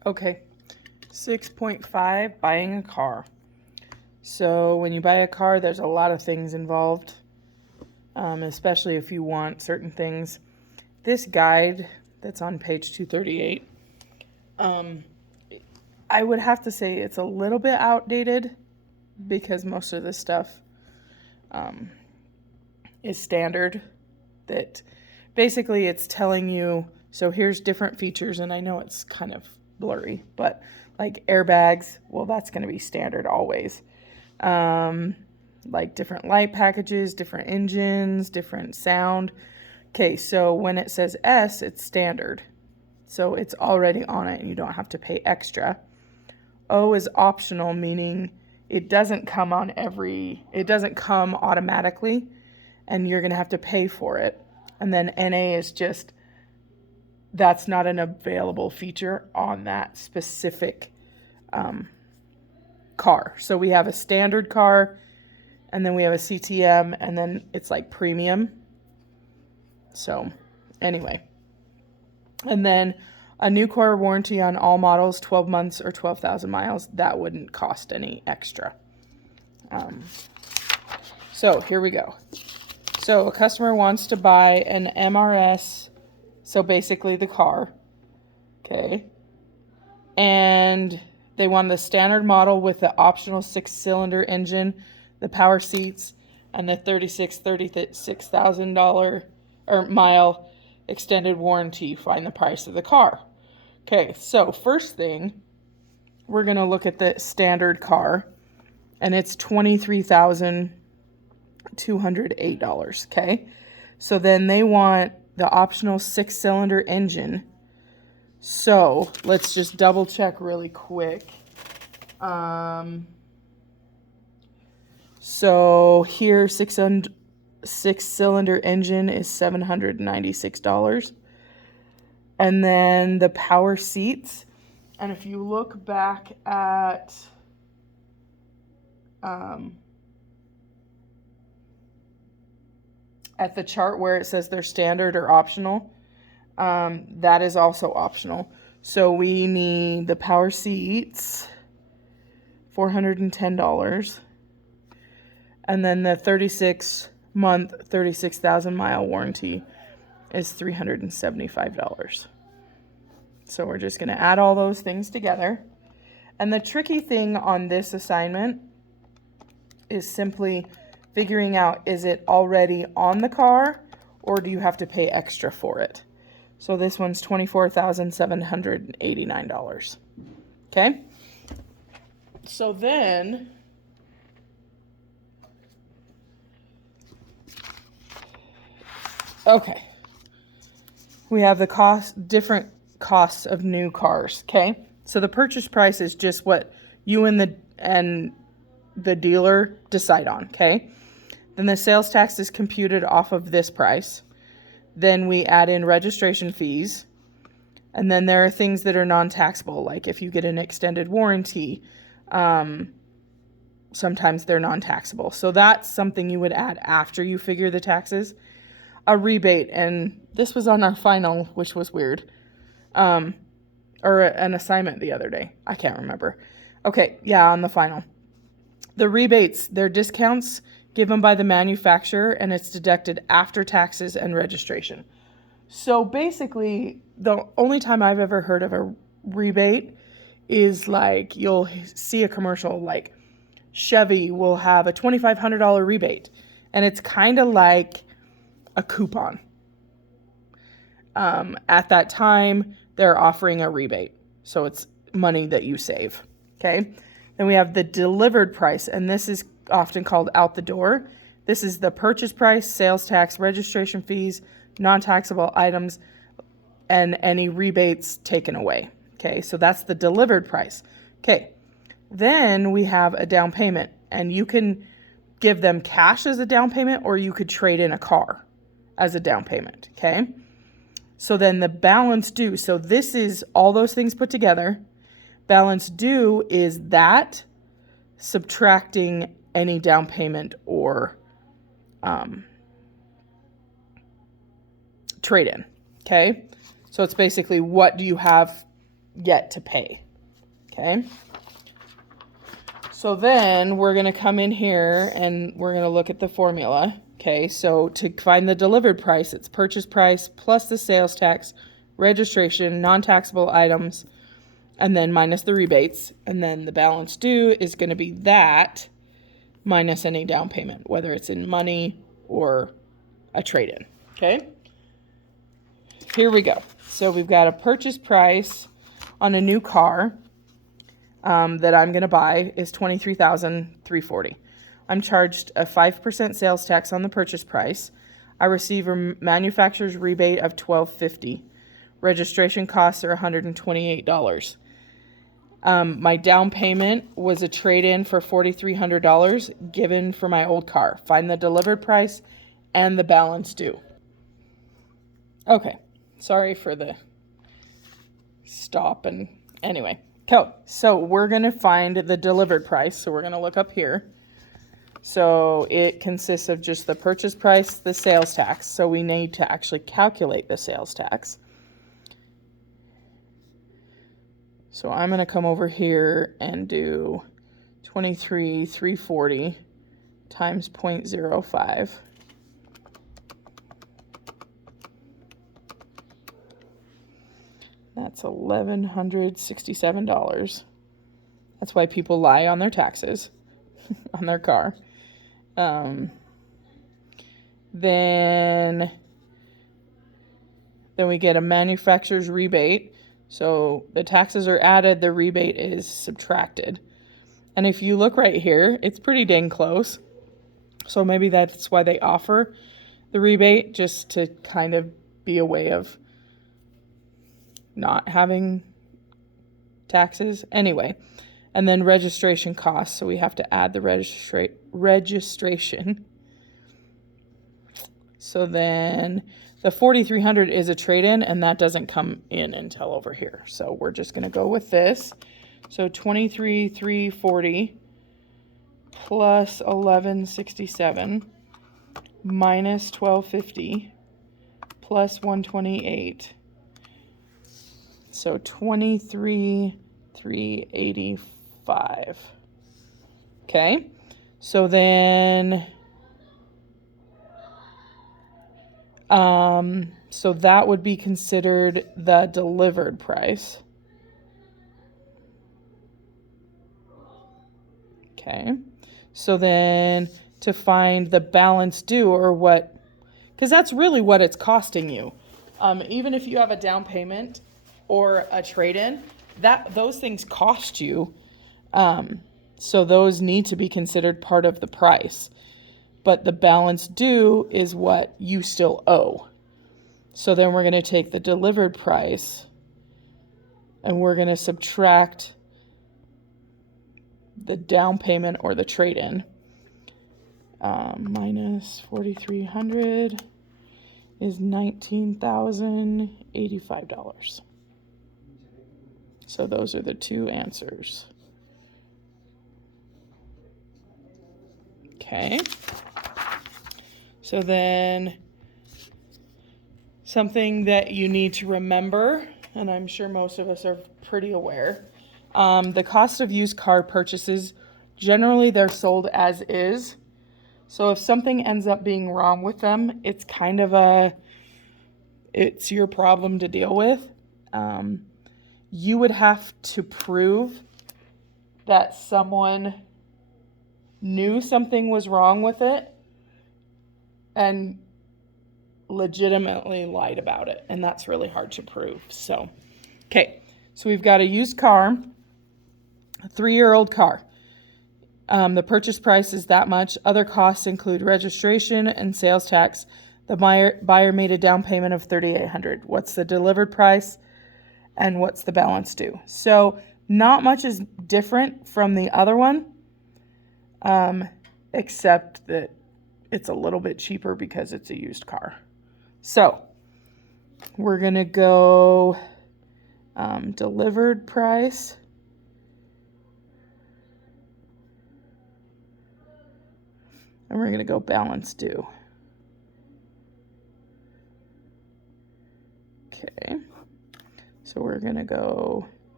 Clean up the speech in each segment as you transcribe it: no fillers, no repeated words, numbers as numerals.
Okay, 6.5, buying a car. So when you buy a car, there's a lot of things involved, especially if you want certain things. This guide that's on page 238, I would have to say it's a little bit outdated because most of this stuff is standard. That basically it's telling you, so here's different features, and I know it's kind of blurry, but like airbags, well, that's going to be standard always. Like different light packages, different engines, different sound. Okay, so when it says S, it's standard. So it's already on it and you don't have to pay extra. O is optional, meaning it doesn't come automatically and you're going to have to pay for it. And then NA is just, that's not an available feature on that specific car. So we have a standard car, and then we have a CTM, and then it's like premium. So anyway, and then a new car warranty on all models, 12 months or 12,000 miles. That wouldn't cost any extra. So here we go. So a customer wants to buy an MRS, so basically the car, okay, and they want the standard model with the optional 6-cylinder engine, the power seats, and the $36,000 or mile extended warranty. Find the price of the car. Okay, so first thing, we're going to look at the standard car, and it's $23,208, okay? So then they want the optional 6-cylinder engine. So let's just double check really quick. So here, 6-cylinder engine is $796. And then the power seats. And if you look back at the chart where it says they're standard or optional, that is also optional. So we need the power seats, $410. And then the 36-month, 36,000 mile warranty is $375. So we're just going to add all those things together. And the tricky thing on this assignment is simply figuring out, is it already on the car or do you have to pay extra for it? So this one's $24,789. Okay? So then okay. We have the different costs of new cars, okay? So the purchase price is just what you and the dealer decide on, okay? Then the sales tax is computed off of this price. Then we add in registration fees. And then there are things that are non-taxable, like if you get an extended warranty, sometimes they're non-taxable. So that's something you would add after you figure the taxes. A rebate, and this was on our final, which was weird, or an assignment the other day. I can't remember. Okay, yeah, on the final. The rebates, they're discounts given by the manufacturer, and it's deducted after taxes and registration. So basically, the only time I've ever heard of a rebate is like you'll see a commercial like Chevy will have a $2,500 rebate, and it's kind of like a coupon. At that time, they're offering a rebate. So it's money that you save. Okay. Then we have the delivered price, and this is often called out the door. This is the purchase price, sales tax, registration fees, non-taxable items, and any rebates taken away. Okay. So that's the delivered price. Okay. Then we have a down payment, and you can give them cash as a down payment, or you could trade in a car as a down payment, okay? So then the balance due, so this is all those things put together. Balance due is that subtracting any down payment or trade-in, okay? So it's basically what do you have yet to pay. Okay. So then we're going to come in here and we're going to look at the formula. Okay. So to find the delivered price, it's purchase price plus the sales tax, registration, non-taxable items, and then minus the rebates. And then the balance due is going to be that minus any down payment, whether it's in money or a trade-in. Okay. Here we go. So we've got a purchase price on a new car that I'm going to buy is $23,340. I'm charged a 5% sales tax on the purchase price. I receive a manufacturer's rebate of $1,250. Registration costs are $128. My down payment was a trade-in for $4,300 given for my old car. Find the delivered price and the balance due. Okay, sorry for the stop and anyway. So we're going to find the delivered price. So we're going to look up here. So it consists of just the purchase price, the sales tax. So we need to actually calculate the sales tax. So I'm going to come over here and do 23,340 times 0.05. That's $1,167. That's why people lie on their taxes on their car. Then we get a manufacturer's rebate. So the taxes are added, the rebate is subtracted. And if you look right here, it's pretty dang close. So maybe that's why they offer the rebate, just to kind of be a way of not having taxes. Anyway, and then registration costs. So we have to add the registration. So then the $4,300 is a trade-in, and that doesn't come in until over here. So we're just going to go with this. So 23,340 plus 1167 minus 1250 plus 128. So 23,385. Okay. So then so that would be considered the delivered price. Okay. So then to find the balance due, or what, because that's really what it's costing you. Even if you have a down payment or a trade-in, those things cost you. So those need to be considered part of the price. But the balance due is what you still owe. So then we're going to take the delivered price and we're going to subtract the down payment or the trade-in. Minus 4,300 is $19,085. So those are the two answers. Okay. So then something that you need to remember, and I'm sure most of us are pretty aware, the cost of used car purchases, generally they're sold as is. So if something ends up being wrong with them, it's kind of it's your problem to deal with. You would have to prove that someone knew something was wrong with it and legitimately lied about it. And that's really hard to prove. So, okay. So we've got a used car, a 3-year-old car. The purchase price is that much. Other costs include registration and sales tax. The buyer made a down payment of $3,800. What's the delivered price and what's the balance due? So not much is different from the other one, except that it's a little bit cheaper because it's a used car. So we're going to go delivered price. And we're going to go balance due. Okay. So we're going to go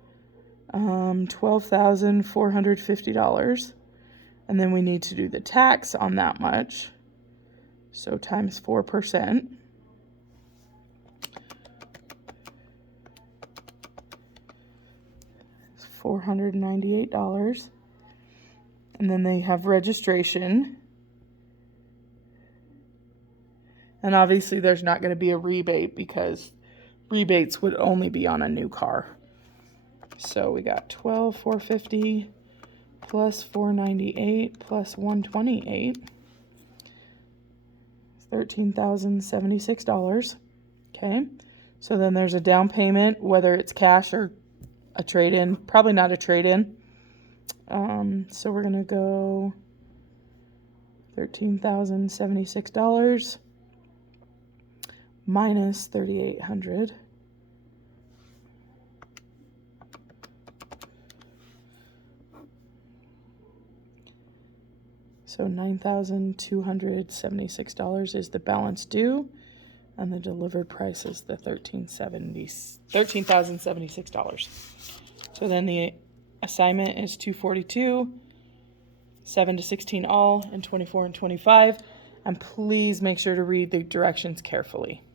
$12,450. And then we need to do the tax on that much. So times 4%. It's $498. And then they have registration. And obviously there's not going to be a rebate because rebates would only be on a new car. So we got $12,450 plus $498 plus $128. $13,076. Okay. So then there's a down payment, whether it's cash or a trade-in. Probably not a trade-in. So we're going to go $13,076 minus $3,800. So $9,276 is the balance due, and the delivered price is the $13,076. So then the assignment is 242, 7 to 16 all, and 24 and 25. And please make sure to read the directions carefully.